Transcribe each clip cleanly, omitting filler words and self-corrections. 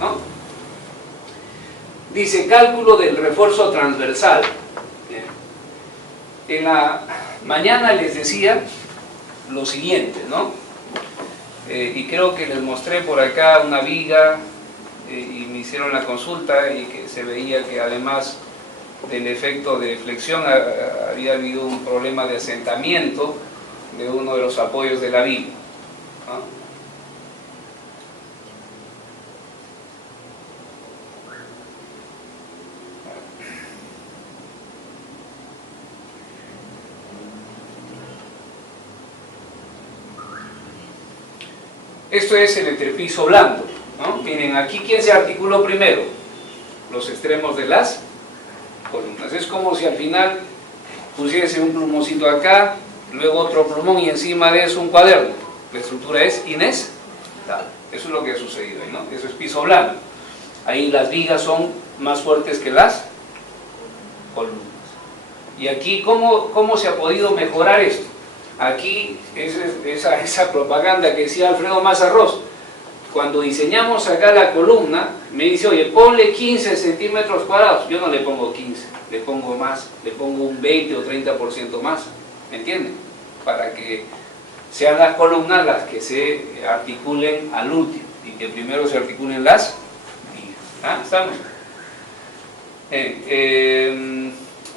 ¿no? Dice cálculo del refuerzo transversal. En la mañana les decía lo siguiente, ¿no? Y creo que les mostré por acá una viga y me hicieron la consulta y que se veía que además del efecto de flexión había habido un problema de asentamiento de uno de los apoyos de la viga, ¿no? Esto es el entrepiso blando, ¿no? Miren, aquí ¿quién se articuló primero? Los extremos de las columnas. Es como si al final pusiese un plumoncito acá, luego otro plumón y encima de eso un cuaderno. La estructura es inestable. Eso es lo que ha sucedido, ¿no? Eso es piso blando. Ahí las vigas son más fuertes que las columnas. Y aquí, ¿cómo se ha podido mejorar esto? Aquí, esa propaganda que decía Alfredo Mazarrós, cuando diseñamos acá la columna, me dice, oye, ponle 15 centímetros cuadrados. Yo no le pongo 15, le pongo más, le pongo un 20 o 30% más, ¿me entienden? Para que sean las columnas las que se articulen al último, y que primero se articulen las vigas. ¿Ah? ¿Estamos?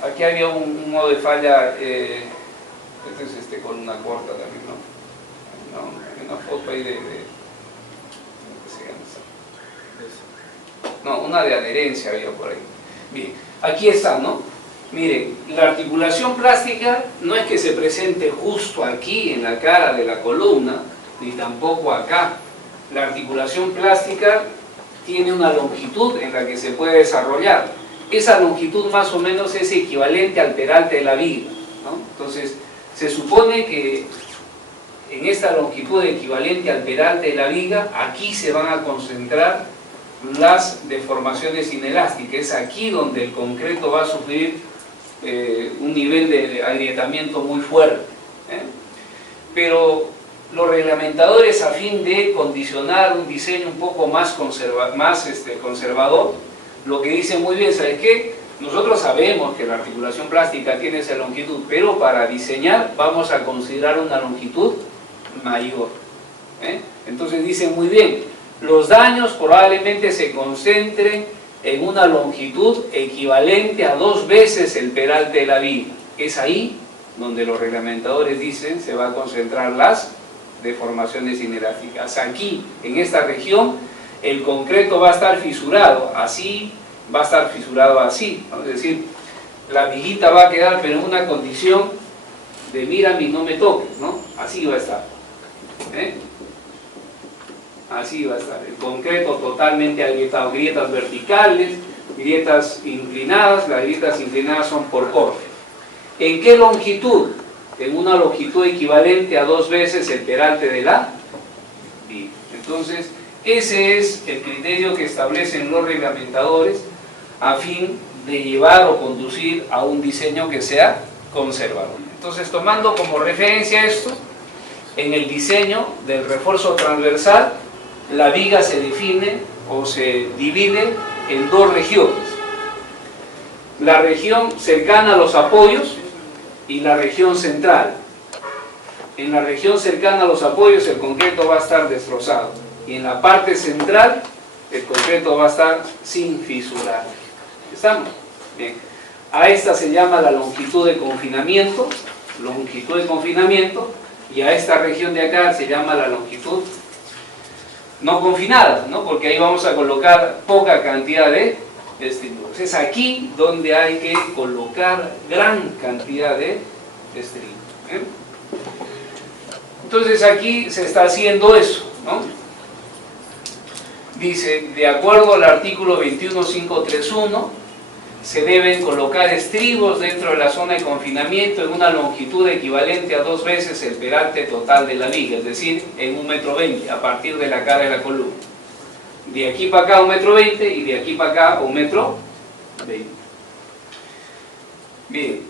Aquí había un modo de falla. Este es columna corta también, ¿no? Hay una foto ahí ¿qué se llama? No, una de adherencia había por ahí. Bien, aquí está, ¿no? Miren, la articulación plástica no es que se presente justo aquí en la cara de la columna, ni tampoco acá. La articulación plástica tiene una longitud en la que se puede desarrollar. Esa longitud más o menos es equivalente al peralte de la viga, ¿no? Entonces, se supone que en esta longitud equivalente al peralte de la viga, aquí se van a concentrar las deformaciones inelásticas. Es aquí donde el concreto va a sufrir un nivel de agrietamiento muy fuerte, ¿eh? Pero los reglamentadores, a fin de condicionar un diseño un poco más conservador, lo que dicen muy bien, ¿sabes qué? Nosotros sabemos que la articulación plástica tiene esa longitud, pero para diseñar vamos a considerar una longitud mayor, ¿eh? Entonces dicen muy bien, los daños probablemente se concentren en una longitud equivalente a 2 veces el peralte de la viga. Es ahí donde los reglamentadores dicen se va a concentrar las deformaciones inelásticas. Aquí, en esta región, el concreto va a estar fisurado, así va a estar fisurado así, ¿no? Es decir, la viguita va a quedar pero en una condición de mírame y no me toques, ¿no? Así va a estar, ¿eh? Así va a estar, el concreto totalmente agrietado, grietas verticales, grietas inclinadas. Las grietas inclinadas son por corte. ¿En qué longitud? En una longitud equivalente a 2 veces el peralte de la viga. Entonces, ese es el criterio que establecen los reglamentadores a fin de llevar o conducir a un diseño que sea conservador. Entonces, tomando como referencia esto, en el diseño del refuerzo transversal, la viga se define o se divide en 2 regiones. La región cercana a los apoyos y la región central. En la región cercana a los apoyos el concreto va a estar destrozado, y en la parte central el concreto va a estar sin fisurar. ¿Estamos? Bien. A esta se llama la longitud de confinamiento, y a esta región de acá se llama la longitud no confinada, ¿no? Porque ahí vamos a colocar poca cantidad de estridos. Es aquí donde hay que colocar gran cantidad de estridos, ¿eh? Entonces aquí se está haciendo eso, ¿no? Dice, de acuerdo al artículo 21531, se deben colocar estribos dentro de la zona de confinamiento en una longitud equivalente a 2 veces el peralte total de la viga, es decir, en 1,20 m, a partir de la cara de la columna. De aquí para acá 1,20 m y de aquí para acá 1,20 m. Bien,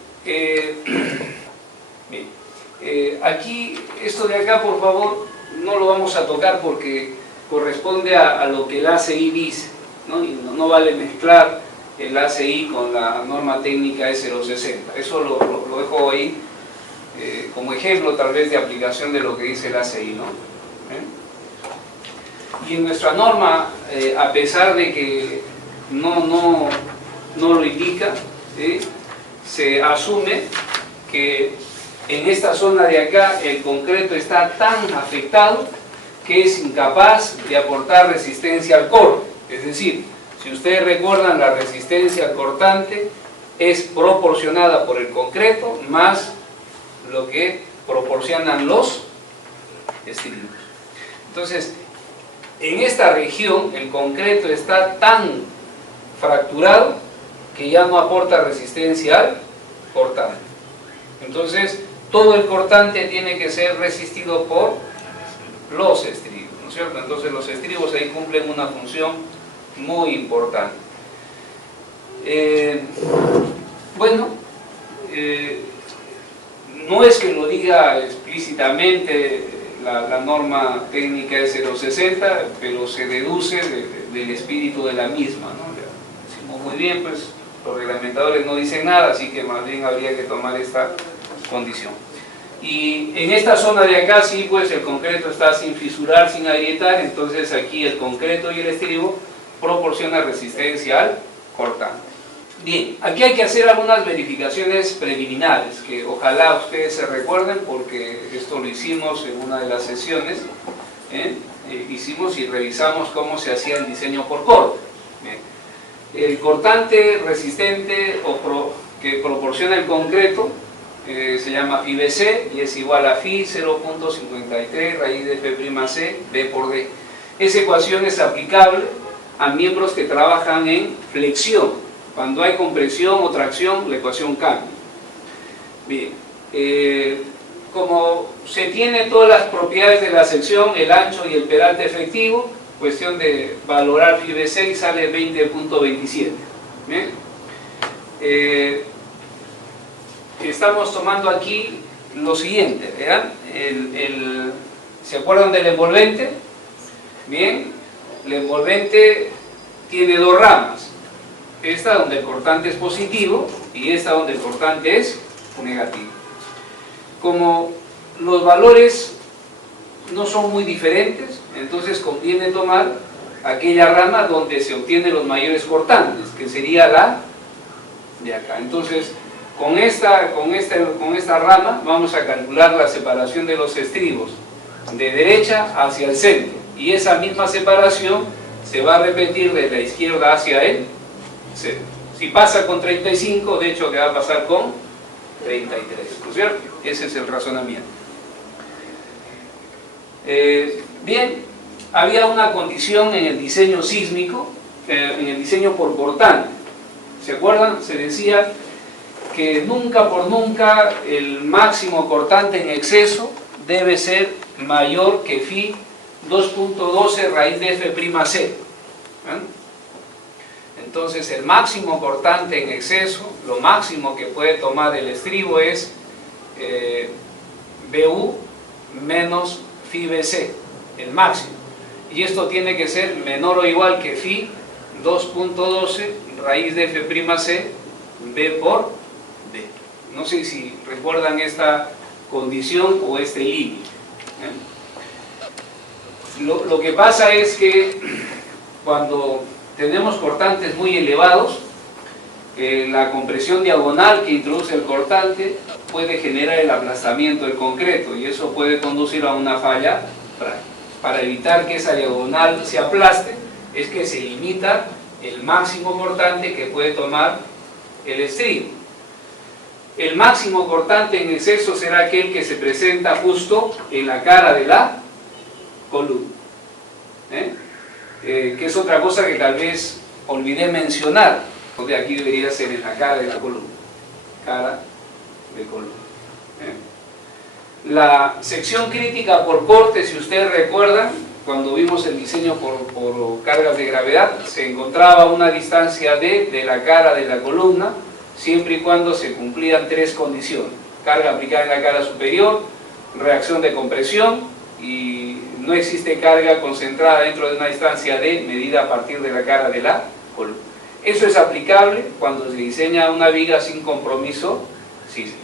aquí, esto de acá, por favor, no lo vamos a tocar porque corresponde a lo que el ACI dice, ¿no? Y no vale mezclar el ACI con la norma técnica E060. Eso lo dejo ahí como ejemplo tal vez de aplicación de lo que dice el ACI, ¿no? Y en nuestra norma, a pesar de que no lo indica, se asume que en esta zona de acá el concreto está tan afectado que es incapaz de aportar resistencia al corte. Es decir, si ustedes recuerdan, la resistencia al cortante es proporcionada por el concreto más lo que proporcionan los estribos. Entonces, en esta región el concreto está tan fracturado que ya no aporta resistencia al cortante. Entonces, todo el cortante tiene que ser resistido por los estribos, ¿no es cierto? Entonces los estribos ahí cumplen una función muy importante. No es que lo diga explícitamente la norma técnica E060, pero se deduce del espíritu de la misma, ¿no? Decimos muy bien, pues los reglamentadores no dicen nada, así que más bien habría que tomar esta condición. Y en esta zona de acá sí, pues el concreto está sin fisurar, sin agrietar, entonces aquí el concreto y el estribo proporcionan resistencia al cortante. Bien, aquí hay que hacer algunas verificaciones preliminares, que ojalá ustedes se recuerden, porque esto lo hicimos en una de las sesiones, hicimos y revisamos cómo se hacía el diseño por corte. El cortante resistente que proporciona el concreto se llama FIBC y es igual a Φ 0.53 raíz de F'C B por D. Esa ecuación es aplicable a miembros que trabajan en flexión. Cuando hay compresión o tracción, la ecuación cambia. Bien, como se tiene todas las propiedades de la sección, el ancho y el peralte efectivo, cuestión de valorar FIBC y sale 20.27. ¿Bien? Estamos tomando aquí lo siguiente, ¿verdad? ¿Se acuerdan del envolvente? Bien, el envolvente tiene dos ramas, esta donde el cortante es positivo y esta donde el cortante es negativo. Como los valores no son muy diferentes, entonces conviene tomar aquella rama donde se obtienen los mayores cortantes, que sería la de acá. Entonces, con esta rama vamos a calcular la separación de los estribos de derecha hacia el centro, y esa misma separación se va a repetir de la izquierda hacia el centro. Si pasa con 35, de hecho que va a pasar con 33, ¿no es cierto? Ese es el razonamiento. Bien, había una condición en el diseño sísmico, en el diseño por cortante. ¿Se acuerdan? Se decía que nunca por nunca el máximo cortante en exceso debe ser mayor que Φ 2.12 raíz de F'C. Entonces el máximo cortante en exceso, lo máximo que puede tomar el estribo es BU menos FIBC, el máximo. Y esto tiene que ser menor o igual que Φ 2.12 raíz de F'C B por D. No sé si recuerdan esta condición o este límite. Lo que pasa es que cuando tenemos cortantes muy elevados, la compresión diagonal que introduce el cortante puede generar el aplastamiento del concreto y eso puede conducir a una falla frágil. Para evitar que esa diagonal se aplaste, es que se limita el máximo cortante que puede tomar el estribo. El máximo cortante en exceso será aquel que se presenta justo en la cara de la columna, que es otra cosa que tal vez olvidé mencionar, donde aquí debería ser en la cara de la columna, cara de columna. La sección crítica por corte, si ustedes recuerdan, cuando vimos el diseño por cargas de gravedad, se encontraba a una distancia de la cara de la columna, siempre y cuando se cumplían tres condiciones: carga aplicada en la cara superior, reacción de compresión y no existe carga concentrada dentro de una distancia D medida a partir de la cara de la columna. Eso es aplicable cuando se diseña una viga sin compromiso sísmico.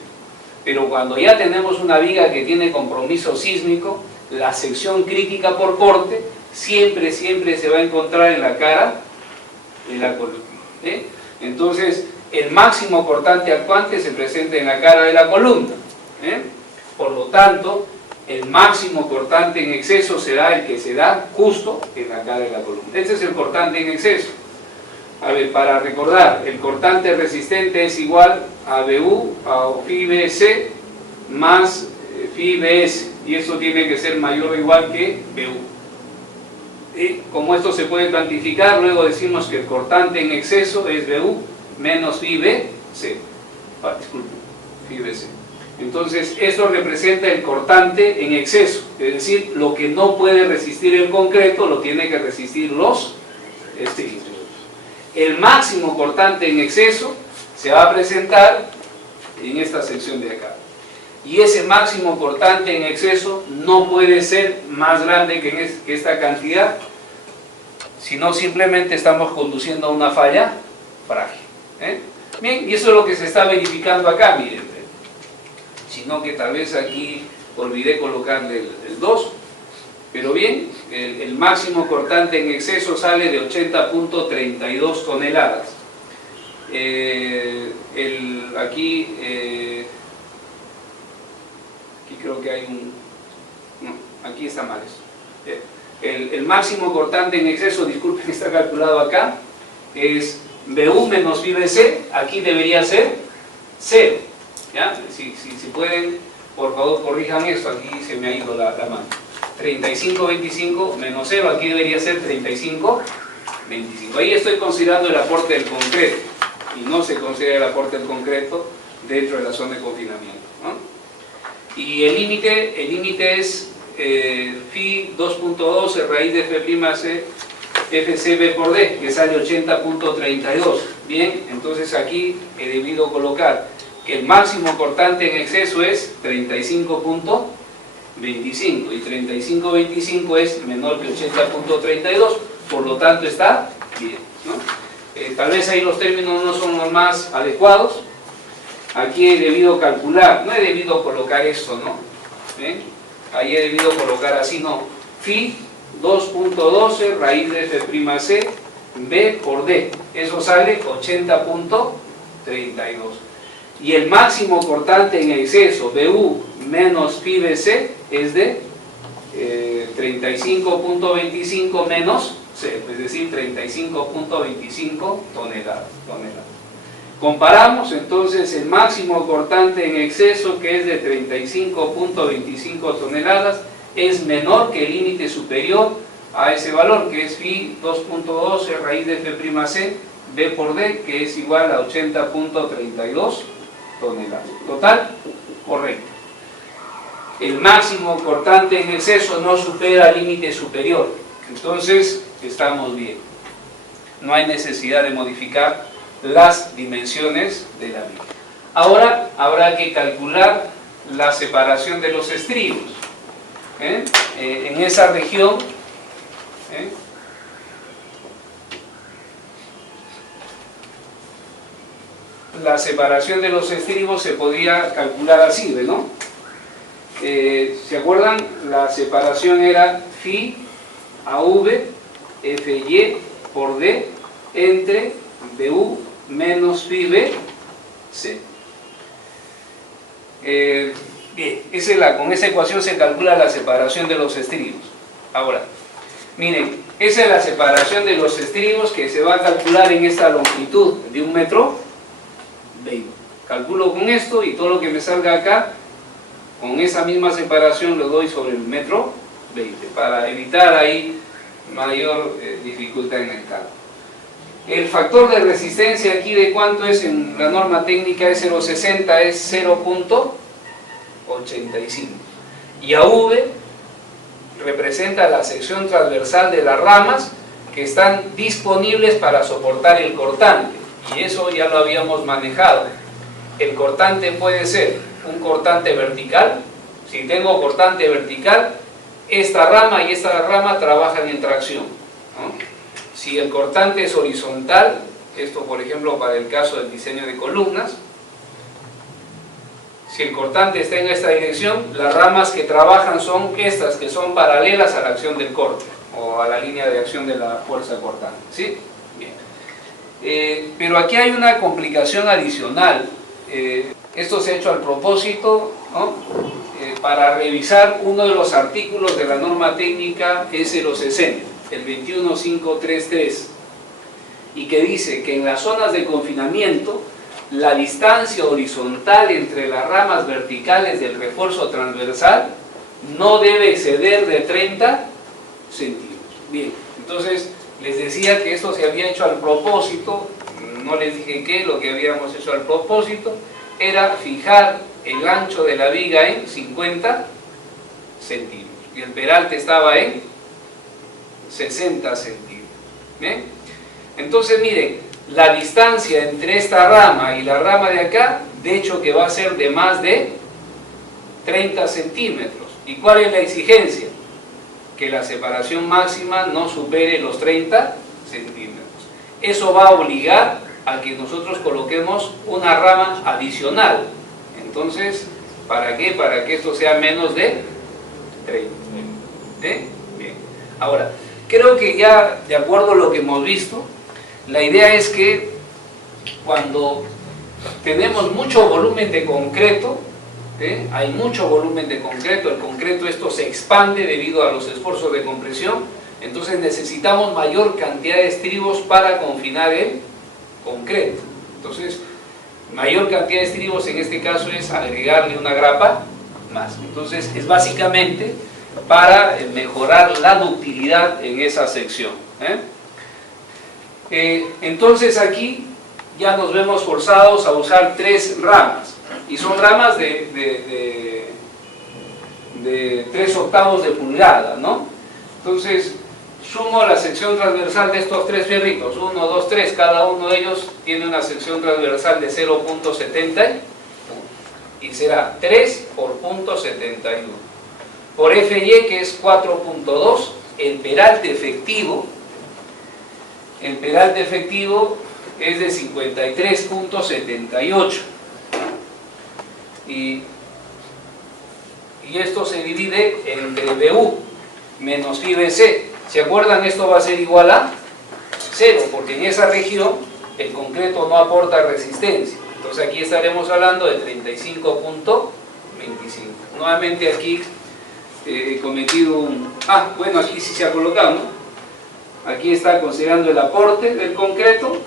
Pero cuando ya tenemos una viga que tiene compromiso sísmico, la sección crítica por corte siempre se va a encontrar en la cara de la columna. Entonces, el máximo cortante actuante se presenta en la cara de la columna. Por lo tanto, el máximo cortante en exceso será el que se da justo en la cara de la columna. Este es el cortante en exceso. A ver, para recordar, el cortante resistente es igual a BU, a phi BC, más phi BS, y eso tiene que ser mayor o igual que BU. Como esto se puede cuantificar, luego decimos que el cortante en exceso es BU menos phi BC. Disculpe, phi BC. Entonces, esto representa el cortante en exceso, es decir, lo que no puede resistir el concreto lo tiene que resistir los cilindros. El máximo cortante en exceso se va a presentar en esta sección de acá. Y ese máximo cortante en exceso no puede ser más grande que esta cantidad, sino simplemente estamos conduciendo a una falla frágil. Bien, y eso es lo que se está verificando acá, miren. Sino que tal vez aquí olvidé colocarle el 2, pero bien, el máximo cortante en exceso sale de 80.32 toneladas. Aquí creo que hay un... No, aquí está mal esto. El máximo cortante en exceso, disculpen, está calculado acá, es BU menos phi BC, aquí debería ser 0. ¿Ya? Si pueden, por favor corrijan esto, aquí se me ha ido la mano. 35,25 menos 0, aquí debería ser 35,25. Ahí estoy considerando el aporte del concreto, y no se considera el aporte del concreto dentro de la zona de confinamiento, ¿no? Y el límite es phi 2.12 raíz de F' FCB por D, que sale 80.32. Bien, entonces aquí he debido colocar que el máximo cortante en exceso es 35.25 y 35.25 es menor que 80.32, por lo tanto está bien, ¿no? Tal vez ahí los términos no son los más adecuados. Aquí he debido calcular, no he debido colocar esto, ¿no? ¿Ven? Ahí he debido colocar así, no, phi 2.12 raíz de F'C B por D, eso sale 80.32. Y el máximo cortante en exceso, BU menos phi BC, es de 35.25 menos 0, es decir, 35.25 toneladas. Comparamos entonces el máximo cortante en exceso, que es de 35.25 toneladas, es menor que el límite superior a ese valor, que es phi 2.12 raíz de F'C B por D, que es igual a 80.32 toneladas. Total, correcto. El máximo cortante en exceso no supera el límite superior, entonces estamos bien. No hay necesidad de modificar las dimensiones de la viga. Ahora habrá que calcular la separación de los estribos. En esa región, la separación de los estribos se podría calcular así, ¿no? ¿Se acuerdan? La separación era phi AV FY por D entre BU menos phi BC. Bien, con esa ecuación se calcula la separación de los estribos. Ahora, miren, esa es la separación de los estribos que se va a calcular en esta longitud de 1,20 metros. Calculo con esto y todo lo que me salga acá, con esa misma separación lo doy sobre el 1,20 metros, para evitar ahí mayor dificultad en el cálculo. El factor de resistencia aquí, ¿de cuánto es? En la norma técnica es 0,60, es 0.85. Y AV representa la sección transversal de las ramas que están disponibles para soportar el cortante. Y eso ya lo habíamos manejado. El cortante puede ser un cortante vertical. Si tengo cortante vertical, esta rama y esta rama trabajan en tracción, ¿no? Si el cortante es horizontal, esto por ejemplo para el caso del diseño de columnas, si el cortante está en esta dirección, las ramas que trabajan son estas, que son paralelas a la acción del corte, o a la línea de acción de la fuerza cortante, ¿sí? Bien. Pero aquí hay una complicación adicional. Esto se ha hecho al propósito, ¿no? Para revisar uno de los artículos de la norma técnica S060, el 21533, y que dice que en las zonas de confinamiento la distancia horizontal entre las ramas verticales del refuerzo transversal no debe exceder de 30 centímetros. Bien, entonces les decía que esto se había hecho al propósito, no les dije qué, lo que habíamos hecho al propósito era fijar el ancho de la viga en 50 centímetros y el peralte estaba en 60 centímetros. ¿Bien? Entonces miren, la distancia entre esta rama y la rama de acá, de hecho que va a ser de más de 30 centímetros. ¿Y cuál es la exigencia? Que la separación máxima no supere los 30 centímetros. Eso va a obligar a que nosotros coloquemos una rama adicional. Entonces, ¿para qué? Para que esto sea menos de 30. ¿Eh? Bien. Ahora, creo que ya de acuerdo a lo que hemos visto, la idea es que cuando tenemos mucho volumen de concreto, hay mucho volumen de concreto, el concreto esto se expande debido a los esfuerzos de compresión, entonces necesitamos mayor cantidad de estribos para confinar el concreto. Entonces, mayor cantidad de estribos en este caso es agregarle una grapa más. Entonces, es básicamente para mejorar la ductilidad en esa sección. Entonces aquí ya nos vemos forzados a usar 3 ramas y son ramas de 3/8 de pulgada, ¿no? Entonces sumo la sección transversal de estos 3 fierritos, 1, 2, 3, cada uno de ellos tiene una sección transversal de 0.70 y será 3 por 0.71 por FY, que es 4.2. El peralte efectivo es de 53.78 y esto se divide entre BU menos phi BC. ¿Se acuerdan? Esto va a ser igual a 0 porque en esa región el concreto no aporta resistencia. Entonces aquí estaremos hablando de 35.25. Nuevamente aquí he cometido un... bueno, aquí sí se ha colocado, ¿no? Aquí está considerando el aporte del concreto,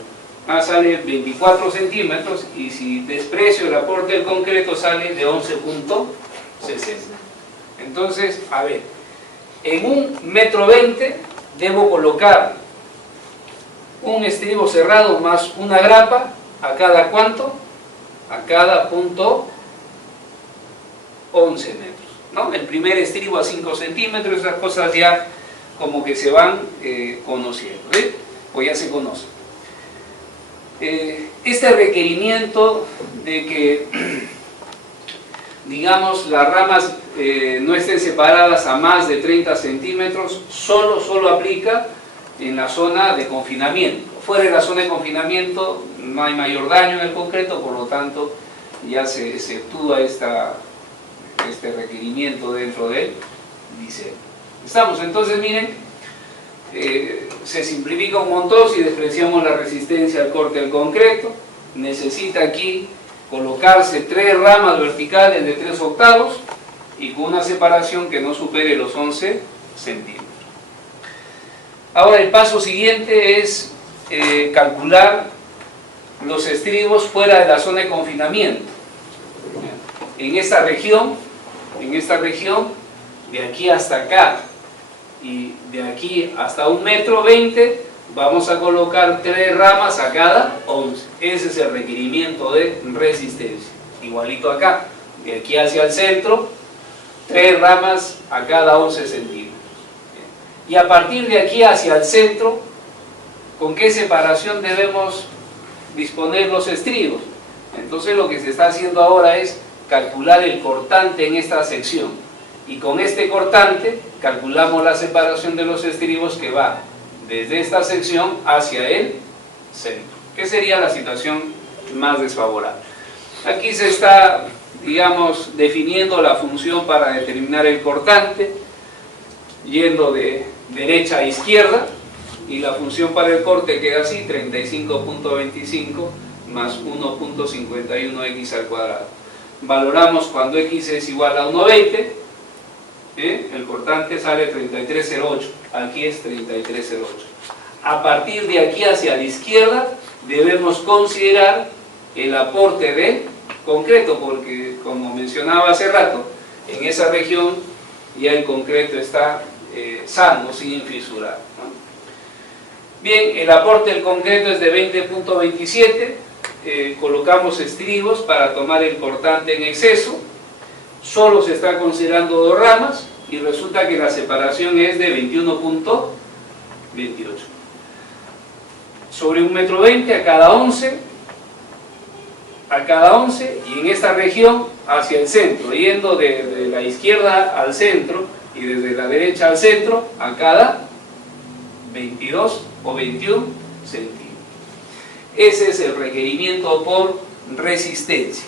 sale 24 centímetros y si desprecio el aporte del concreto sale de 11.60. Entonces, a ver, en 1,20 m debo colocar un estribo cerrado más una grapa a cada ¿cuánto? A cada .11 metros, ¿no? El primer estribo a 5 centímetros, esas cosas ya como que se van conociendo, ¿eh? O ya se conocen. Este requerimiento de que, digamos, las ramas no estén separadas a más de 30 centímetros, solo aplica en la zona de confinamiento. Fuera de la zona de confinamiento no hay mayor daño en el concreto, por lo tanto ya se exceptúa este requerimiento dentro del diseño. Estamos, entonces miren, se simplifica un montón si despreciamos la resistencia al corte del concreto. Necesita aquí colocarse 3 ramas verticales de 3/8 y con una separación que no supere los 11 centímetros. Ahora el paso siguiente es calcular los estribos fuera de la zona de confinamiento. En esta región, de aquí hasta acá y de aquí hasta 1,20 m, vamos a colocar 3 ramas a cada 11. Ese es el requerimiento de resistencia. Igualito acá, de aquí hacia el centro, 3 ramas a cada 11 centímetros. Y a partir de aquí hacia el centro, ¿con qué separación debemos disponer los estribos? Entonces lo que se está haciendo ahora es calcular el cortante en esta sección. y con este cortante calculamos la separación de los estribos que va desde esta sección hacia el centro, que sería la situación más desfavorable. Aquí se está, digamos, definiendo la función para determinar el cortante, yendo de derecha a izquierda, y la función para el corte queda así, 35.25 más 1.51x al cuadrado. Valoramos cuando x es igual a 1,20, el cortante sale 33,08, aquí es 33,08. A partir de aquí hacia la izquierda debemos considerar el aporte de concreto, porque como mencionaba hace rato, en esa región ya el concreto está sano, sin fisurar, ¿no? Bien, el aporte del concreto es de 20.27, colocamos estribos para tomar el cortante en exceso, solo se está considerando 2 ramas y resulta que la separación es de 21.28. Sobre 1,20 m a cada 11, y en esta región hacia el centro, yendo de la izquierda al centro y desde la derecha al centro, a cada 22 o 21 centímetros. Ese es el requerimiento por resistencia.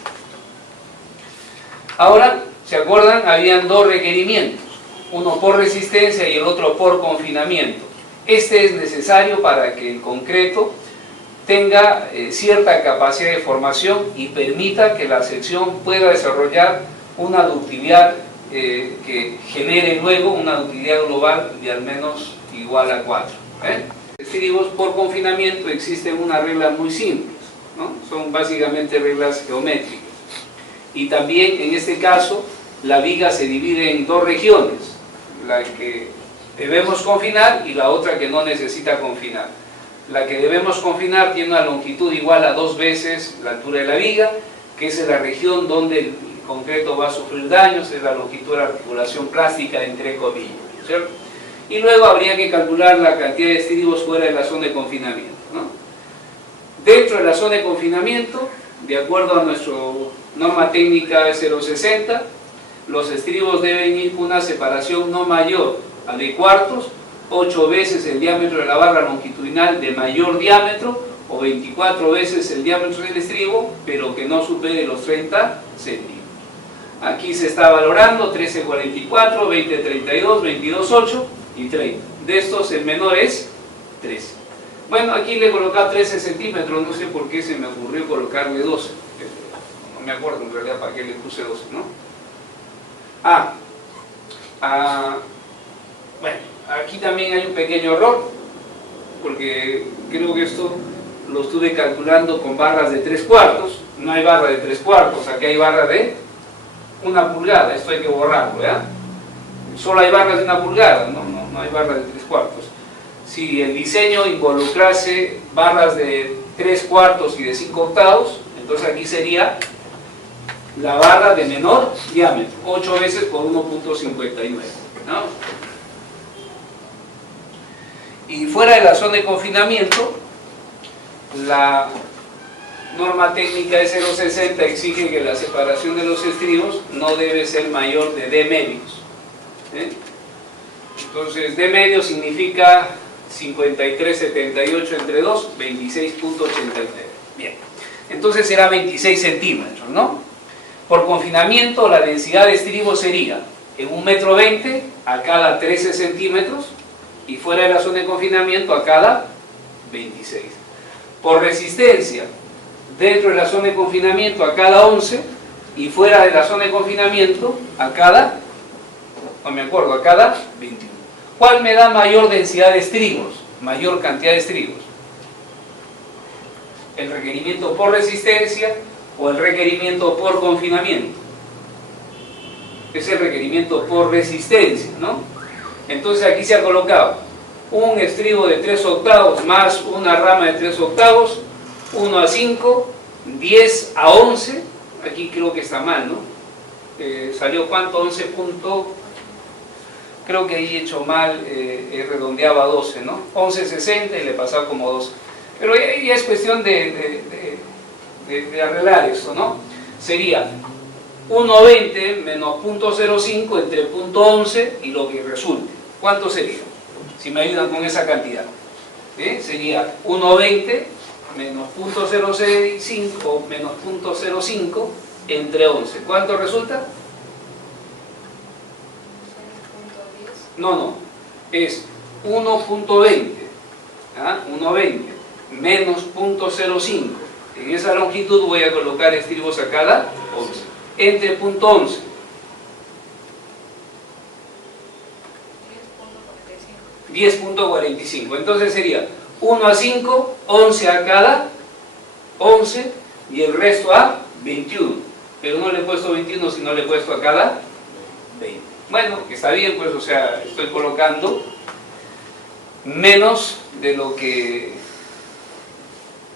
Ahora, ¿se acuerdan? Habían 2 requerimientos, uno por resistencia y el otro por confinamiento. Este es necesario para que el concreto tenga cierta capacidad de formación y permita que la sección pueda desarrollar una ductilidad que genere luego una ductilidad global de al menos igual a 4. Estribos por confinamiento existen unas reglas muy simples, ¿no? Son básicamente reglas geométricas. Y también en este caso la viga se divide en 2 regiones, la que debemos confinar y la otra que no necesita confinar. La que debemos confinar tiene una longitud igual a 2 veces la altura de la viga, que es la región donde el concreto va a sufrir daños, es la longitud de la articulación plástica entre comillas, ¿cierto? Y luego habría que calcular la cantidad de estribos fuera de la zona de confinamiento, ¿no? Dentro de la zona de confinamiento, de acuerdo a nuestra norma técnica 060, los estribos deben ir con una separación no mayor a de cuartos, 8 veces el diámetro de la barra longitudinal de mayor diámetro, o 24 veces el diámetro del estribo, pero que no supere los 30 centímetros. Aquí se está valorando 13,44, 20,32, 22,8 y 30. De estos el menor es 13. Bueno, aquí le he colocado 13 centímetros, no sé por qué se me ocurrió colocarle 12. No me acuerdo en realidad para qué le puse 12, ¿no? Bueno, aquí también hay un pequeño error, porque creo que esto lo estuve calculando con barras de 3/4. No hay barra de 3/4, aquí hay barra de 1 pulgada, esto hay que borrarlo, ¿verdad? Solo hay barras de 1 pulgada, no hay barra de 3/4. Si el diseño involucrase barras de 3/4 y de 5/8, entonces aquí sería la barra de menor diámetro, 8 veces por 1.59, ¿no? Y fuera de la zona de confinamiento, la norma técnica de 060 exige que la separación de los estribos no debe ser mayor de D medios. Entonces, D medio significa 53,78 entre 2, 26,83. Bien, entonces será 26 centímetros, ¿no? Por confinamiento, la densidad de estribos sería en 1,20 m a cada 13 centímetros y fuera de la zona de confinamiento a cada 26. Por resistencia, dentro de la zona de confinamiento a cada 11 y fuera de la zona de confinamiento a cada, no me acuerdo, a cada 21. ¿Cuál me da mayor densidad de estribos? Mayor cantidad de estribos. ¿El requerimiento por resistencia o el requerimiento por confinamiento? Es el requerimiento por resistencia, ¿no? Entonces aquí se ha colocado un estribo de 3/8 más una rama de 3/8, 1 a 5, 10 a 11, aquí creo que está mal, ¿no? Salió ¿cuánto? 11 punto, creo que ahí he hecho mal, redondeaba a 12, ¿no? 11,60 y le pasaba como 12. Pero ya es cuestión de arreglar esto, ¿no? Sería 1,20 menos 0.05 entre 0.11 y lo que resulte. ¿Cuánto sería? Si me ayudan con esa cantidad. Sería 1,20 menos 0.05 menos 0.05 entre 11. ¿Cuánto resulta? No, es 1.20, ¿ah? 1.20 menos 0.05. En esa longitud voy a colocar estribos a cada 11. Entre 0.11. 10.45. Entonces sería 1 a 5, 11 a cada 11 y el resto a 21. Pero no le he puesto 21, sino le he puesto a cada 20. Bueno, que está bien, pues, o sea, estoy colocando menos de lo que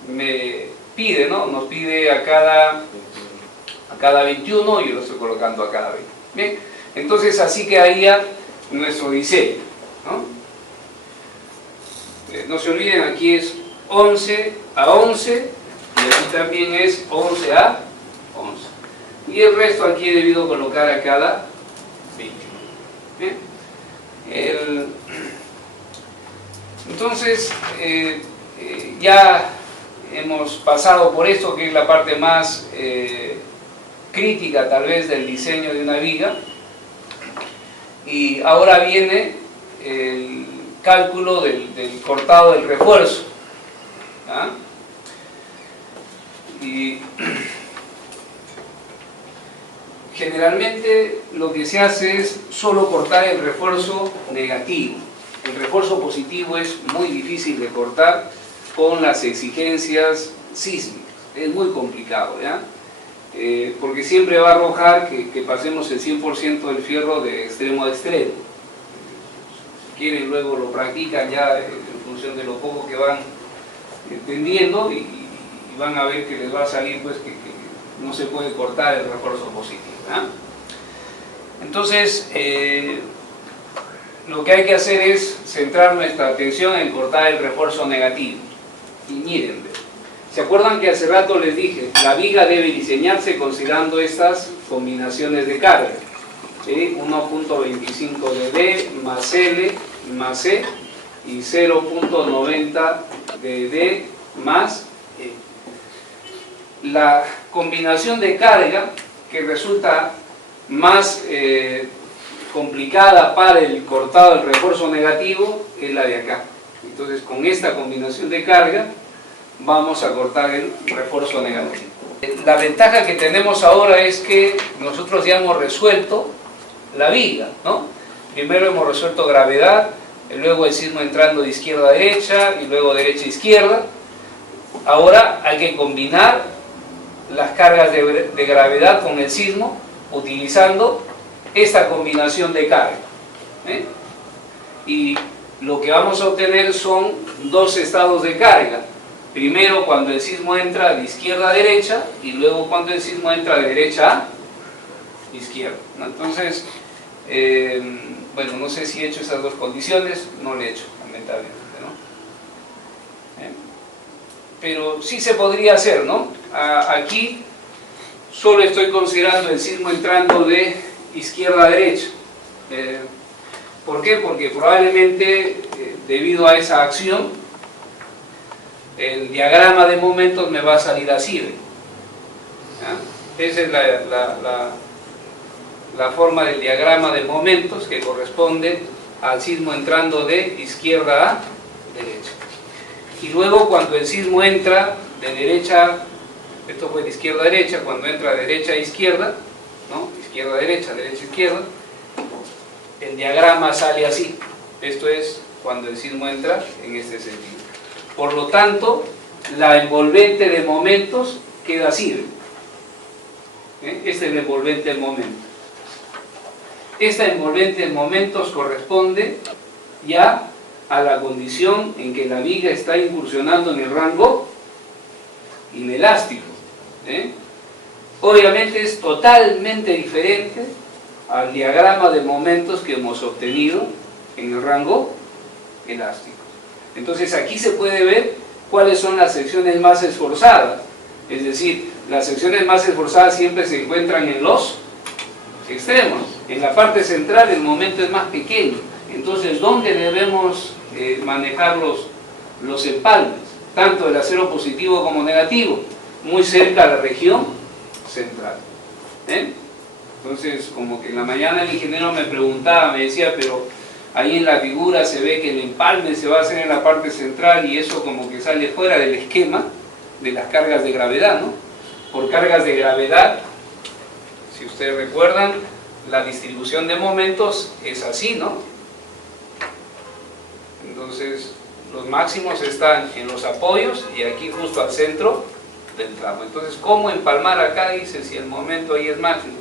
me pide, ¿no? Nos pide a cada 21 y yo lo estoy colocando a cada 20. Bien, entonces así quedaría nuestro diseño, ¿no? No se olviden, aquí es 11 a 11 y aquí también es 11 a 11. Y el resto aquí he debido colocar a cada 20. Bien. Entonces, ya hemos pasado por esto, que es la parte más crítica tal vez del diseño de una viga, y ahora viene el cálculo del cortado del refuerzo. ¿Ah? Y generalmente lo que se hace es solo cortar el refuerzo negativo. El refuerzo positivo es muy difícil de cortar con las exigencias sísmicas, es muy complicado, ¿ya? Porque siempre va a arrojar que pasemos el 100% del fierro de extremo a extremo. Si quieren, luego lo practican ya en función de lo poco que van entendiendo y van a ver que les va a salir pues que no se puede cortar el refuerzo positivo, ¿ya? Entonces, lo que hay que hacer es centrar nuestra atención en cortar el refuerzo negativo. Y miren, ¿se acuerdan que hace rato les dije? La viga debe diseñarse considerando estas combinaciones de carga, ¿sí? 1.25 de D más L más E y 0.90 de D más E. La combinación de carga que resulta más complicada para el cortado del refuerzo negativo es la de acá. Entonces, con esta combinación de carga vamos a cortar el refuerzo negativo. La ventaja que tenemos ahora es que nosotros ya hemos resuelto la viga, ¿no? Primero hemos resuelto gravedad, luego el sismo entrando de izquierda a derecha y luego derecha a izquierda. Ahora hay que combinar las cargas de gravedad con el sismo utilizando esta combinación de carga, ¿eh? Y lo que vamos a obtener son dos estados de carga. Primero cuando el sismo entra de izquierda a derecha y luego cuando el sismo entra de derecha a izquierda, ¿no? Entonces, bueno, no sé si he hecho esas dos condiciones, no lo he hecho, lamentablemente, ¿no? Pero sí se podría hacer, ¿no? Aquí solo estoy considerando el sismo entrando de izquierda a derecha. ¿Por qué? Porque probablemente debido a esa acción el diagrama de momentos me va a salir así, ¿ya? Esa es la forma del diagrama de momentos que corresponde al sismo entrando de izquierda a derecha. Y luego cuando el sismo entra de derecha, esto fue de izquierda a derecha, cuando entra de derecha a izquierda, ¿no? Izquierda a derecha, derecha a izquierda, el diagrama sale así. Esto es cuando el sismo entra en este sentido. Por lo tanto, la envolvente de momentos queda así. Este es el envolvente de momentos. Esta envolvente de momentos corresponde ya a la condición en que la viga está incursionando en el rango inelástico. Obviamente es totalmente diferente al diagrama de momentos que hemos obtenido en el rango elástico. Entonces aquí se puede ver cuáles son las secciones más esforzadas, es decir, las secciones más esforzadas siempre se encuentran en los extremos. En la parte central el momento es más pequeño. Entonces, ¿dónde debemos manejar los empalmes? Tanto el acero positivo como negativo, muy cerca a la región central. Entonces, como que en la mañana el ingeniero me preguntaba, me decía, pero ahí en la figura se ve que el empalme se va a hacer en la parte central y eso como que sale fuera del esquema de las cargas de gravedad, ¿no? Por cargas de gravedad, si ustedes recuerdan, la distribución de momentos es así, ¿no? Entonces, los máximos están en los apoyos y aquí justo al centro del tramo. Entonces, ¿cómo empalmar acá? Dice, si el momento ahí es máximo.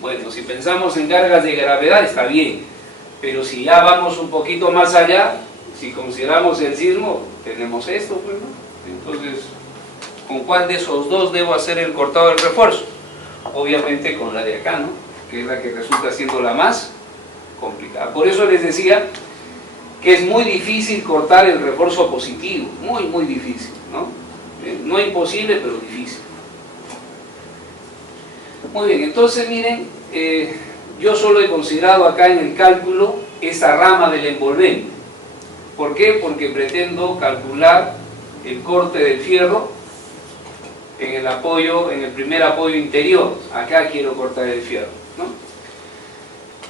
Bueno, si pensamos en cargas de gravedad está bien, pero si ya vamos un poquito más allá, si consideramos el sismo, tenemos esto, pues, ¿no? Entonces, ¿con cuál de esos dos debo hacer el cortado del refuerzo? Obviamente con la de acá, ¿no? Que es la que resulta siendo la más complicada. Por eso les decía que es muy difícil cortar el refuerzo positivo, muy difícil, ¿no? No imposible, pero difícil. Muy bien, entonces miren, yo solo he considerado acá en el cálculo esta rama del envolvente. ¿Por qué? Porque pretendo calcular el corte del fierro en el apoyo, en el primer apoyo interior. Acá quiero cortar el fierro, ¿no?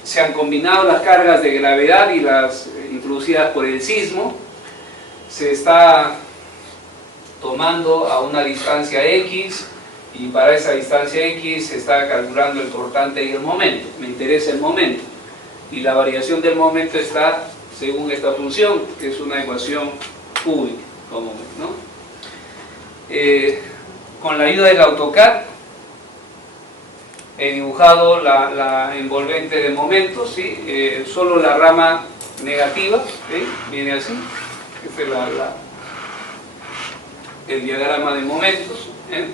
Se han combinado las cargas de gravedad y las introducidas por el sismo. Se está tomando a una distancia X y para esa distancia X se está calculando el cortante y el momento. Me interesa el momento y la variación del momento está según esta función, que es una ecuación cúbica, como ven, ¿no? Con la ayuda del AutoCAD he dibujado la envolvente de momentos, ¿sí? Solo la rama negativa, ¿sí? Viene así. Este es el diagrama de momentos, ¿eh?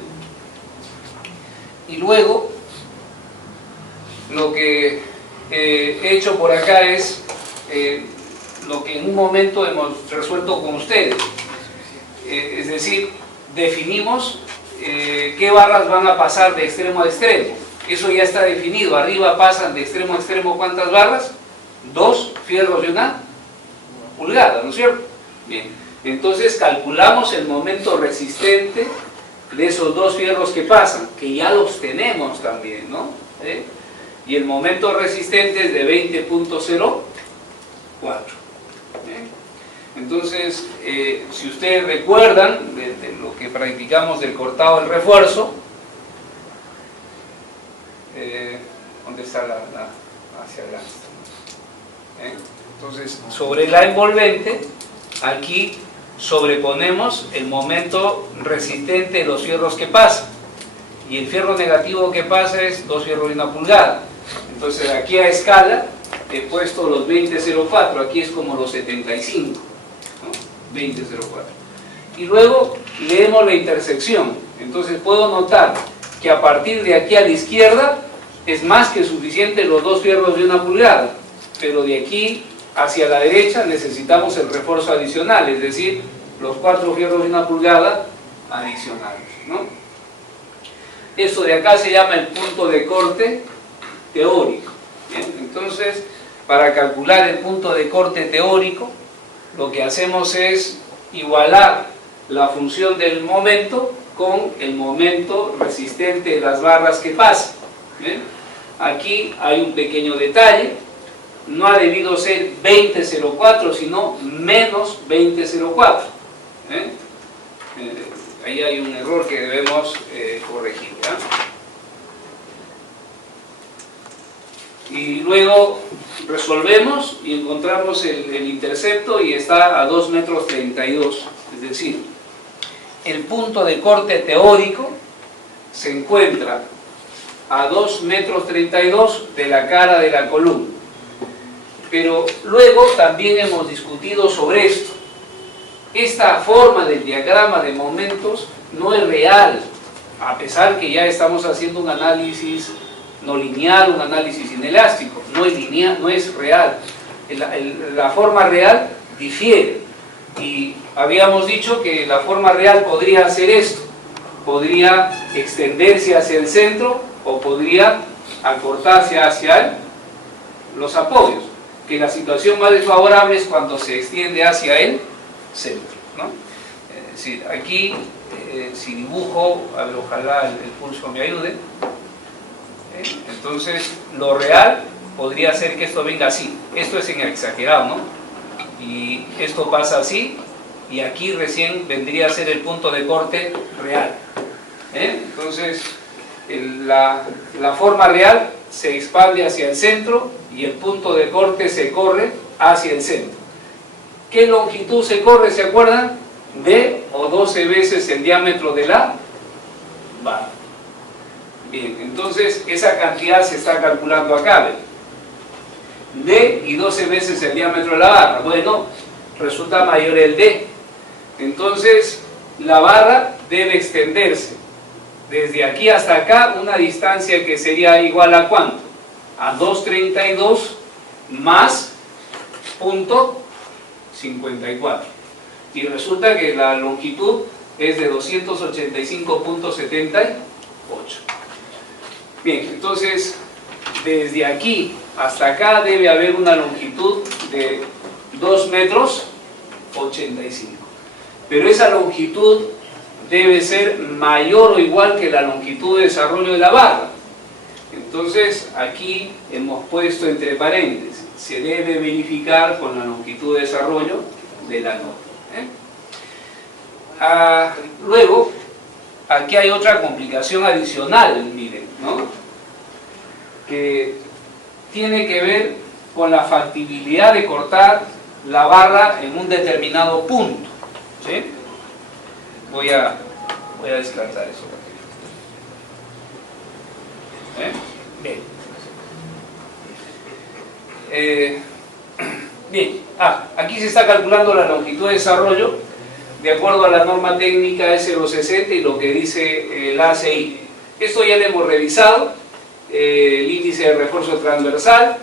Y luego lo que he hecho por acá es lo que en un momento hemos resuelto con ustedes, es decir, definimos qué barras van a pasar de extremo a extremo. Eso ya está definido. Arriba pasan de extremo a extremo ¿cuántas barras? 2 fierros de 1 pulgada, ¿no es cierto? Bien, entonces calculamos el momento resistente de esos 2 fierros que pasan, que ya los tenemos también, ¿no? Y el momento resistente es de 20.04. Entonces, si ustedes recuerdan de lo que practicamos del cortado del refuerzo, ¿dónde está hacia adelante? Entonces, sobre la envolvente, aquí sobreponemos el momento resistente de los fierros que pasan, y el fierro negativo que pasa es 2 fierros de 1 pulgada. Entonces, aquí a escala he puesto los 20.04, aquí es como los 75, ¿no? 20.04. Y luego leemos la intersección. Entonces puedo notar que a partir de aquí a la izquierda es más que suficiente los 2 fierros de 1 pulgada, pero de aquí hacia la derecha necesitamos el refuerzo adicional, es decir, los 4 fierros de 1 pulgada adicionales, ¿no? Esto de acá se llama el punto de corte teórico. Bien, entonces, para calcular el punto de corte teórico, lo que hacemos es igualar la función del momento con el momento resistente de las barras que pasan. ¿Bien? Aquí hay un pequeño detalle, no ha debido ser 20.04, sino menos 20.04. Ahí hay un error que debemos corregir, ¿ya? Y luego resolvemos y encontramos el intercepto y está a 2,32 metros, es decir, el punto de corte teórico se encuentra a 2,32 metros de la cara de la columna. Pero luego también hemos discutido sobre esto. Esta forma del diagrama de momentos no es real, a pesar que ya estamos haciendo un análisis no lineal, un análisis inelástico, no es lineal, no es real. La forma real difiere, y habíamos dicho que la forma real podría hacer esto, podría extenderse hacia el centro o podría acortarse hacia los apoyos, que la situación más desfavorable es cuando se extiende hacia el centro, ¿no? Es decir, aquí, si dibujo, a ver, ojalá el pulso me ayude, entonces lo real podría ser que esto venga así, esto es en exagerado, ¿no? Y esto pasa así, y aquí recién vendría a ser el punto de corte real, entonces la forma real se expande hacia el centro y el punto de corte se corre hacia el centro. ¿Qué longitud se corre? ¿Se acuerdan? D o 12 veces el diámetro de la barra. Bien, entonces esa cantidad se está calculando acá, ¿ven? D y 12 veces el diámetro de la barra. Bueno, resulta mayor el D. Entonces la barra debe extenderse desde aquí hasta acá, una distancia que sería igual a ¿cuánto? A 2,32 más punto 54. Y resulta que la longitud es de 285,78. Bien, entonces desde aquí hasta acá debe haber una longitud de 2,85 metros. Pero esa longitud debe ser mayor o igual que la longitud de desarrollo de la barra. Entonces aquí hemos puesto entre paréntesis, se debe verificar con la longitud de desarrollo de la nota. Luego, aquí hay otra complicación adicional, miren, ¿no? Que tiene que ver con la factibilidad de cortar la barra en un determinado punto, ¿sí? Voy a descartar eso. Bien. Bien. Aquí se está calculando la longitud de desarrollo de acuerdo a la norma técnica S060 y lo que dice el ACI. Esto ya lo hemos revisado, el índice de refuerzo transversal,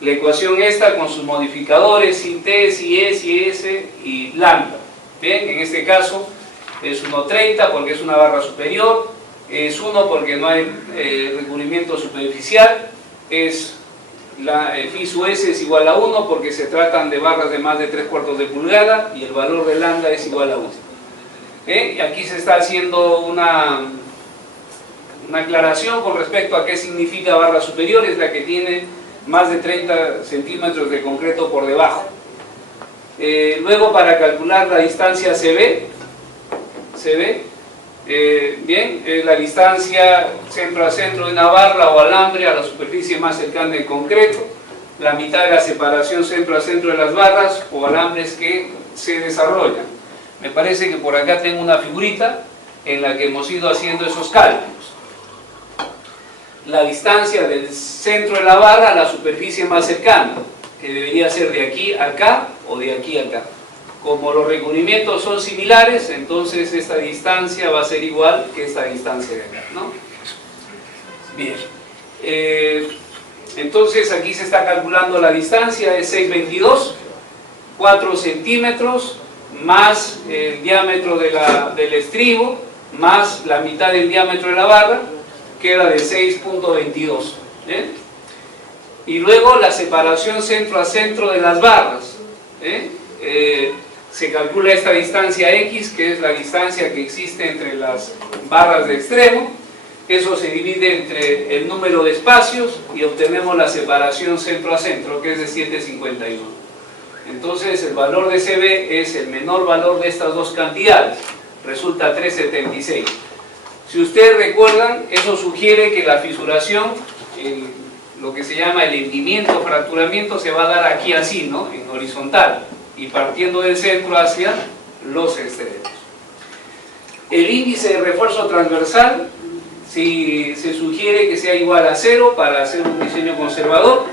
la ecuación esta con sus modificadores, sin T, si E, si S y lambda. Bien, en este caso es 1,30 porque es una barra superior, es 1 porque no hay recubrimiento superficial, es phi su S es igual a 1 porque se tratan de barras de más de 3/4 de pulgada y el valor de lambda es igual a 1. Y aquí se está haciendo una aclaración con respecto a qué significa barra superior, es la que tiene más de 30 centímetros de concreto por debajo. Luego, para calcular la distancia CB, bien, es la distancia centro a centro de una barra o alambre a la superficie más cercana del concreto, la mitad de la separación centro a centro de las barras o alambres que se desarrollan. Me parece que por acá tengo una figurita en la que hemos ido haciendo esos cálculos. La distancia del centro de la barra a la superficie más cercana, que debería ser de aquí a acá o de aquí a acá. Como los recubrimientos son similares, entonces esta distancia va a ser igual que esta distancia de acá, ¿no? Bien. Entonces aquí se está calculando la distancia, es 6,22, 4 centímetros, más el diámetro del estribo, más la mitad del diámetro de la barra, queda de 6,22. Y luego la separación centro a centro de las barras. Se calcula esta distancia X, que es la distancia que existe entre las barras de extremo. Eso se divide entre el número de espacios y obtenemos la separación centro a centro, que es de 7,51. Entonces el valor de CB es el menor valor de estas dos cantidades, resulta 3,76. Si ustedes recuerdan, eso sugiere que la fisuración, lo que se llama el hendimiento, fracturamiento, se va a dar aquí así, ¿no? En horizontal, y partiendo del centro hacia los extremos. El índice de refuerzo transversal, si se sugiere que sea igual a 0 para hacer un diseño conservador,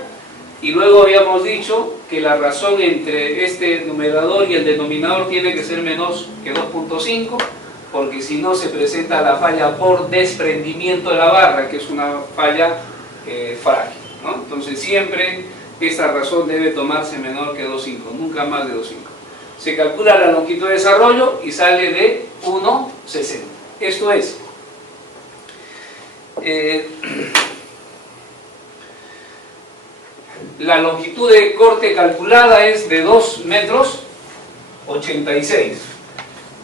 y luego habíamos dicho que la razón entre este numerador y el denominador tiene que ser menos que 2,5, porque si no se presenta la falla por desprendimiento de la barra, que es una falla frágil, ¿no? Entonces siempre esta razón debe tomarse menor que 2,5, nunca más de 2,5. Se calcula la longitud de desarrollo y sale de 1,60. Esto es, la longitud de corte calculada es de 2,86 metros.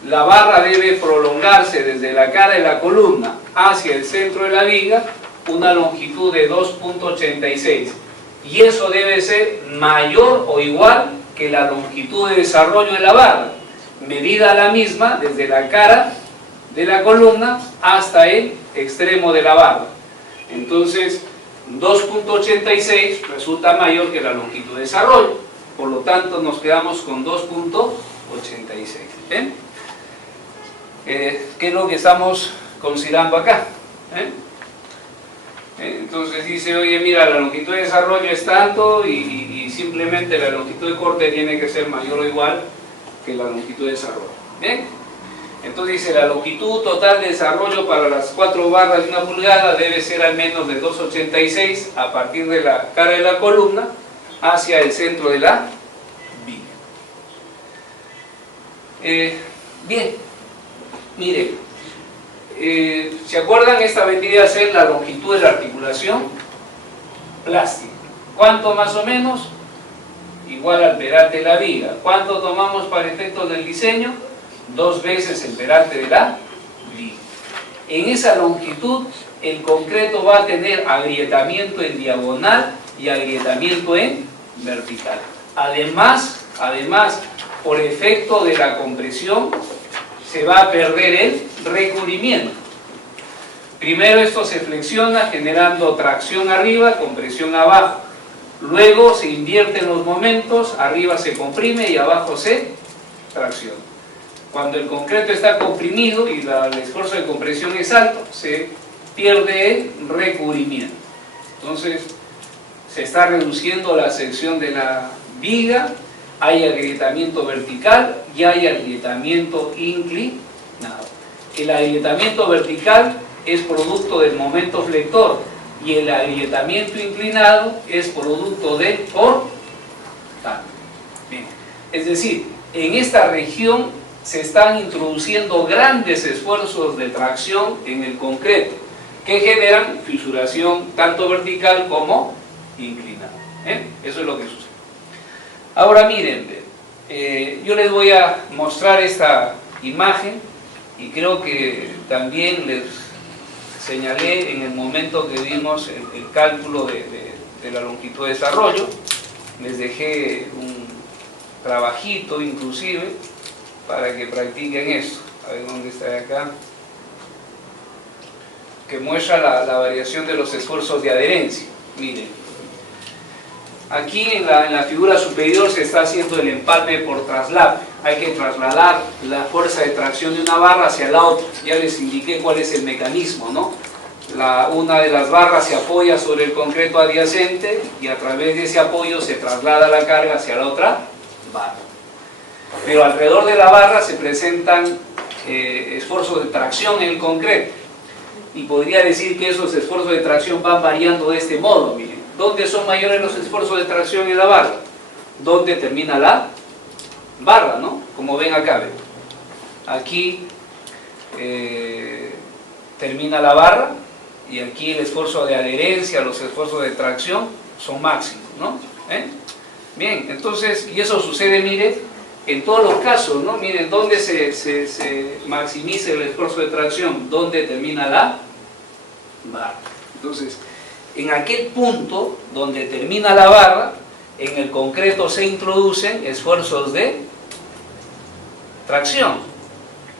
La barra debe prolongarse desde la cara de la columna hacia el centro de la viga, una longitud de 2,86, y eso debe ser mayor o igual que la longitud de desarrollo de la barra, medida la misma desde la cara de la columna hasta el extremo de la barra. Entonces 2,86 resulta mayor que la longitud de desarrollo, por lo tanto nos quedamos con 2,86. ¿Bien? ¿Qué es lo que estamos considerando acá? Entonces dice, oye, mira, la longitud de desarrollo es tanto y simplemente la longitud de corte tiene que ser mayor o igual que la longitud de desarrollo. ¿Bien? Entonces dice, la longitud total de desarrollo para las 4 barras de 1 pulgada debe ser al menos de 2,86 a partir de la cara de la columna hacia el centro de la viga. Bien, miren, ¿se acuerdan? Esta vendría a ser la longitud de la articulación plástica. ¿Cuánto más o menos? Igual al peralte de la viga. ¿Cuánto tomamos para efectos del diseño? 2 veces el peralte de la viga. En esa longitud el concreto va a tener agrietamiento en diagonal y agrietamiento en vertical. Además, por efecto de la compresión se va a perder el recubrimiento. Primero esto se flexiona generando tracción arriba, compresión abajo. Luego se invierten los momentos, arriba se comprime y abajo se tracciona. Cuando el concreto está comprimido y el esfuerzo de compresión es alto, se pierde el recubrimiento. Entonces se está reduciendo la sección de la viga, hay agrietamiento vertical y hay agrietamiento inclinado. El agrietamiento vertical es producto del momento flector y el agrietamiento inclinado es producto del cortante. Bien. Es decir, en esta región se están introduciendo grandes esfuerzos de tracción en el concreto que generan fisuración tanto vertical como inclinada. Eso es lo que sucede. Ahora miren, yo les voy a mostrar esta imagen y creo que también les señalé en el momento que vimos el cálculo de la longitud de desarrollo. Les dejé un trabajito inclusive para que practiquen esto. A ver dónde está acá, que muestra la variación de los esfuerzos de adherencia. Miren, aquí en la figura superior se está haciendo el empalme por traslape. Hay que trasladar la fuerza de tracción de una barra hacia la otra. Ya les indiqué cuál es el mecanismo, ¿no? Una de las barras se apoya sobre el concreto adyacente y a través de ese apoyo se traslada la carga hacia la otra barra. Pero alrededor de la barra se presentan esfuerzos de tracción en el concreto. Y podría decir que esos esfuerzos de tracción van variando de este modo. Miren, ¿dónde son mayores los esfuerzos de tracción en la barra? ¿Dónde termina la barra, no? Como ven acá, ¿ven? Aquí termina la barra y aquí el esfuerzo de adherencia, los esfuerzos de tracción son máximos, ¿no? Bien, entonces, y eso sucede, miren, en todos los casos, ¿no? Miren, ¿dónde se maximiza el esfuerzo de tracción? ¿Dónde termina la barra? Entonces, en aquel punto donde termina la barra, en el concreto se introducen esfuerzos de tracción,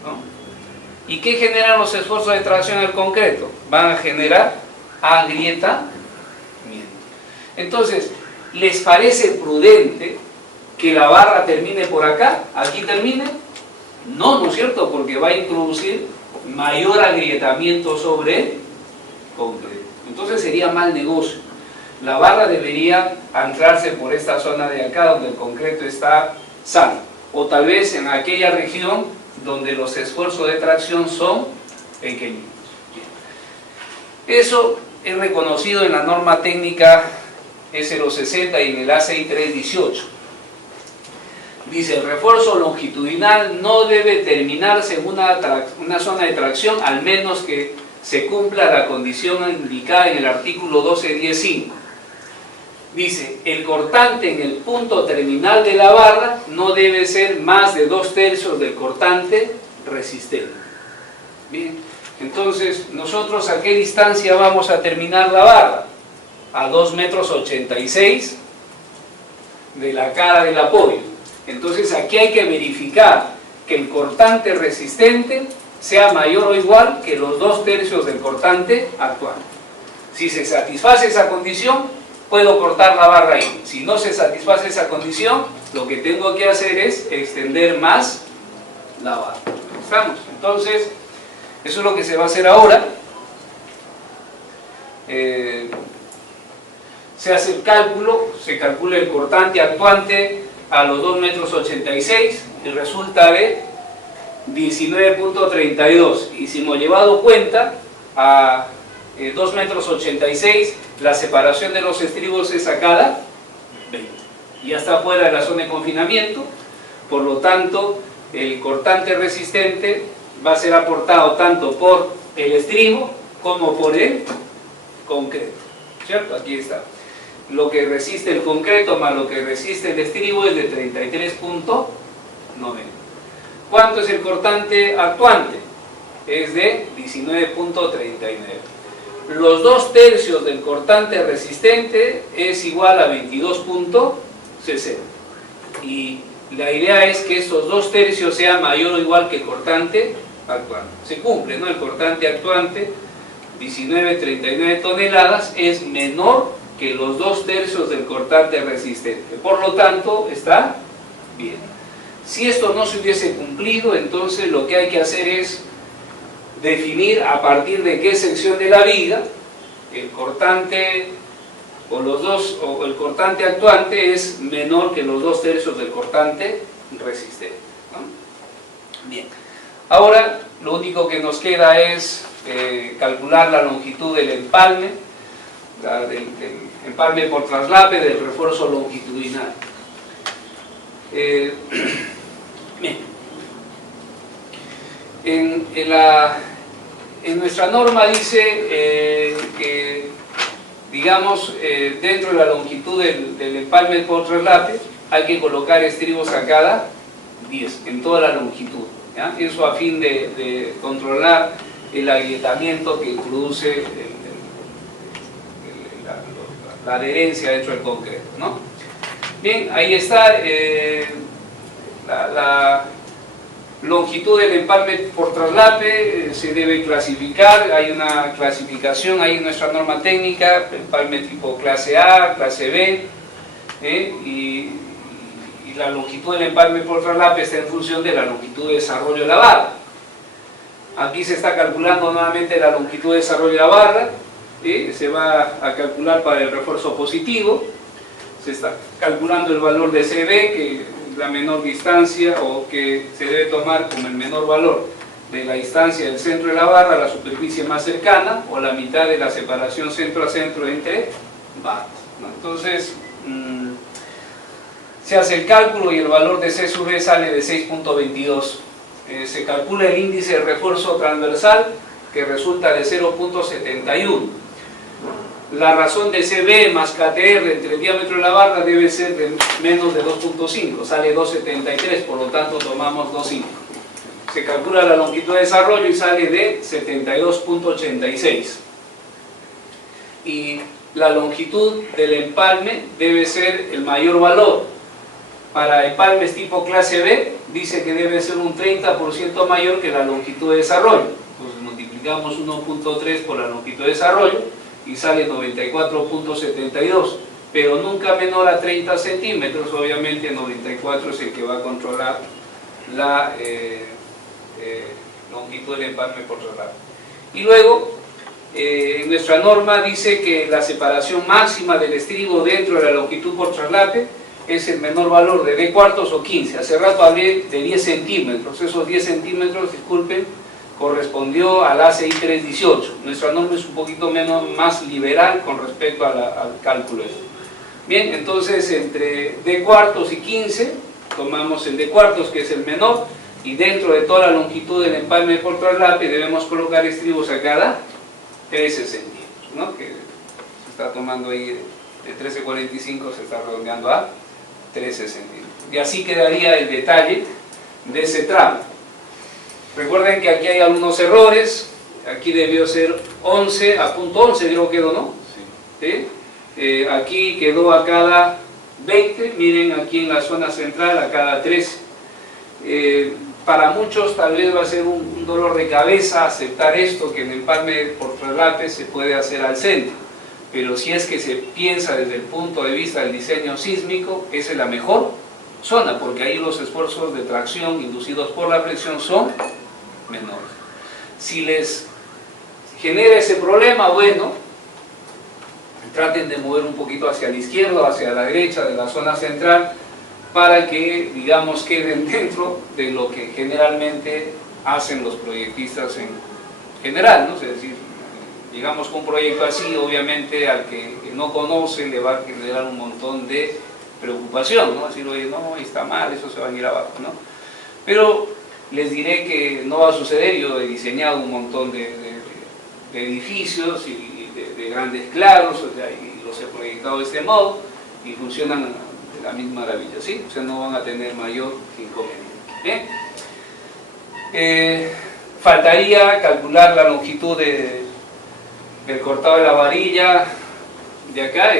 ¿no? ¿Y qué generan los esfuerzos de tracción en el concreto? Van a generar agrietamiento. Entonces, ¿les parece prudente que la barra termine por acá? ¿Aquí termine? No, ¿no es cierto? Porque va a introducir mayor agrietamiento sobre el concreto. Entonces sería mal negocio. La barra debería anclarse por esta zona de acá donde el concreto está sano, o tal vez en aquella región donde los esfuerzos de tracción son pequeños. Eso es reconocido en la norma técnica S060 y en el ACI 318. Dice, el refuerzo longitudinal no debe terminarse en una zona de tracción al menos que se cumpla la condición indicada en el artículo 12.10.5. Dice, el cortante en el punto terminal de la barra no debe ser más de 2/3 del cortante resistente. Bien, entonces, nosotros ¿a qué distancia vamos a terminar la barra? A 2,86 m de la cara del apoyo. Entonces aquí hay que verificar que el cortante resistente sea mayor o igual que los 2/3 del cortante actual. Si se satisface esa condición, puedo cortar la barra ahí. Si no se satisface esa condición, lo que tengo que hacer es extender más la barra. ¿Estamos? Entonces, eso es lo que se va a hacer ahora. Se hace el cálculo, se calcula el cortante actuante a los 2,86 m y resulta de 19,32. Y si hemos llevado cuenta, a 2,86 m la separación de los estribos es a cada 20. Ya está fuera de la zona de confinamiento, por lo tanto, el cortante resistente va a ser aportado tanto por el estribo como por el concreto. ¿Cierto? Aquí está. Lo que resiste el concreto más lo que resiste el estribo es de 33,90. ¿Cuánto es el cortante actuante? Es de 19,39. Los 2/3 del cortante resistente es igual a 22,60. Y la idea es que estos 2/3 sea mayor o igual que el cortante actuante. Se cumple, ¿no? El cortante actuante, 19,39 toneladas, es menor que los 2/3 del cortante resistente. Por lo tanto, está bien. Si esto no se hubiese cumplido, entonces lo que hay que hacer es definir a partir de qué sección de la viga el cortante o el cortante actuante es menor que los 2/3 del cortante resistente, ¿no? Bien. Ahora lo único que nos queda es calcular la longitud del empalme, del empalme por traslape del refuerzo longitudinal. Bien. En nuestra norma dice que, digamos, dentro de la longitud del empalme por traslape hay que colocar estribos a cada 10, en toda la longitud, ¿ya? Eso a fin de controlar el agrietamiento que produce la adherencia dentro del concreto, ¿no? Bien, ahí está la longitud del empalme por traslape. Se debe clasificar, hay una clasificación ahí en nuestra norma técnica: empalme tipo clase A, clase B, y la longitud del empalme por traslape está en función de la longitud de desarrollo de la barra. Aquí se está calculando nuevamente la longitud de desarrollo de la barra, se va a calcular para el refuerzo positivo, se está calculando el valor de CB, que es la menor distancia, o que se debe tomar como el menor valor de la distancia del centro de la barra a la superficie más cercana, o la mitad de la separación centro a centro entre barras, ¿no? Entonces, se hace el cálculo y el valor de C sub B sale de 6,22. Se calcula el índice de refuerzo transversal, que resulta de 0,71. La razón de CB más KTR entre el diámetro de la barra debe ser de menos de 2,5, sale 2,73, por lo tanto tomamos 2,5. Se calcula la longitud de desarrollo y sale de 72,86. Y la longitud del empalme debe ser el mayor valor. Para empalmes tipo clase B, dice que debe ser un 30% mayor que la longitud de desarrollo. Entonces multiplicamos 1,3 por la longitud de desarrollo y sale 94,72, pero nunca menor a 30 centímetros. Obviamente 94 es el que va a controlar la longitud del empalme por traslape. Y luego, en nuestra norma dice que la separación máxima del estribo dentro de la longitud por traslape es el menor valor de D cuartos o 15. Hace rato hablé de 10 centímetros, esos 10 centímetros, disculpen, correspondió al ACI 318. Nuestra norma es un poquito más liberal con respecto al cálculo. Bien, entonces entre D cuartos y 15, tomamos el D cuartos, que es el menor, y dentro de toda la longitud del empalme por traslape debemos colocar estribos a cada 13 centímetros, ¿no? Que se está tomando ahí de 13,45 se está redondeando a 13 centímetros. Y así quedaría el detalle de ese tramo. Recuerden que aquí hay algunos errores, aquí debió ser 11, a punto 11 creo que quedó, ¿no? Sí. ¿Sí? Aquí quedó a cada 20, miren aquí en la zona central a cada 13. Para muchos tal vez va a ser un dolor de cabeza aceptar esto, que en empalme por traslape se puede hacer al centro, pero si es que se piensa desde el punto de vista del diseño sísmico, esa es la mejor zona, porque ahí los esfuerzos de tracción inducidos por la presión son menores. Si les genera ese problema, bueno, traten de mover un poquito hacia la izquierda o hacia la derecha de la zona central para que, digamos, queden dentro de lo que generalmente hacen los proyectistas en general, ¿no? Es decir, digamos que un proyecto así, obviamente, al que no conoce le va a generar un montón de preocupación, ¿no? Decir, oye, no, está mal, eso se va a ir abajo, ¿no? Pero les diré que no va a suceder. Yo he diseñado un montón de edificios y de grandes claros, o sea, y los he proyectado de este modo y funcionan de la misma maravilla, ¿sí? O sea, no van a tener mayor inconveniente. Bien. Faltaría calcular la longitud del cortado de la varilla de acá,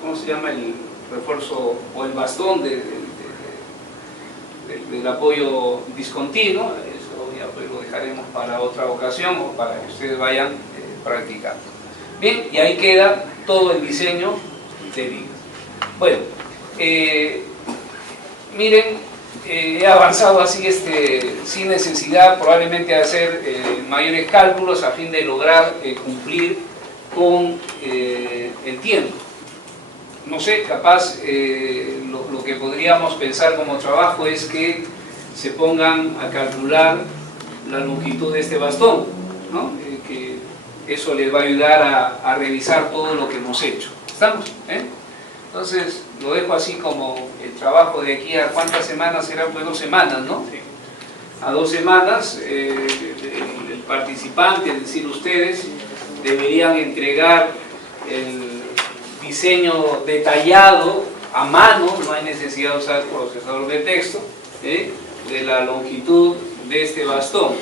¿cómo se llama? El refuerzo o el bastón del apoyo discontinuo. Eso ya pues lo dejaremos para otra ocasión o para que ustedes vayan practicando. Bien, y ahí queda todo el diseño de vigas. Bueno, miren, he avanzado así sin necesidad probablemente de hacer mayores cálculos a fin de lograr cumplir con el tiempo. No sé, capaz lo que podríamos pensar como trabajo es que se pongan a calcular la longitud de este bastón, ¿no? Que eso les va a ayudar a revisar todo lo que hemos hecho. ¿Estamos? Entonces, lo dejo así como el trabajo de aquí a ¿cuántas semanas serán? Pues 2 semanas, ¿no? Sí. A 2 semanas, el participante, es decir, ustedes, deberían entregar el diseño detallado a mano, no hay necesidad de usar procesador de texto, de la longitud de este bastón,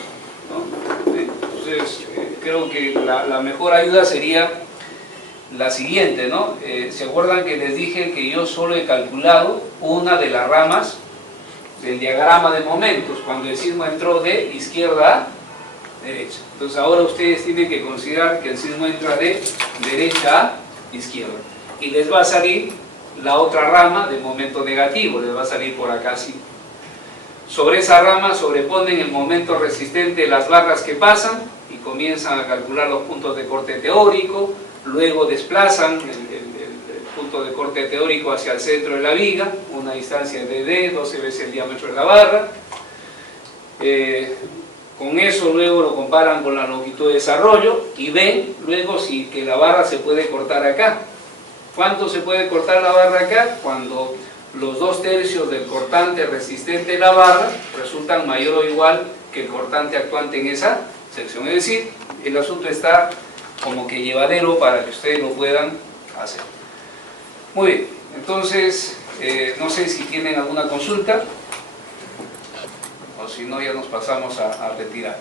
¿no? Entonces, creo que la mejor ayuda sería la siguiente, ¿no? ¿Se acuerdan que les dije que yo solo he calculado una de las ramas del diagrama de momentos, cuando el sismo entró de izquierda a derecha? Entonces ahora ustedes tienen que considerar que el sismo entra de derecha a izquierda, y les va a salir la otra rama de momento negativo, les va a salir por acá así. Sobre esa rama sobreponen el momento resistente de las barras que pasan y comienzan a calcular los puntos de corte teórico. Luego desplazan el punto de corte teórico hacia el centro de la viga, una distancia de D, 12 veces el diámetro de la barra. Con eso luego lo comparan con la longitud de desarrollo y ven luego si que la barra se puede cortar acá. ¿Cuánto se puede cortar la barra acá? Cuando los 2/3 del cortante resistente de la barra resultan mayor o igual que el cortante actuante en esa sección. Es decir, el asunto está como que llevadero para que ustedes lo puedan hacer. Muy bien, entonces no sé si tienen alguna consulta o si no ya nos pasamos a retirar.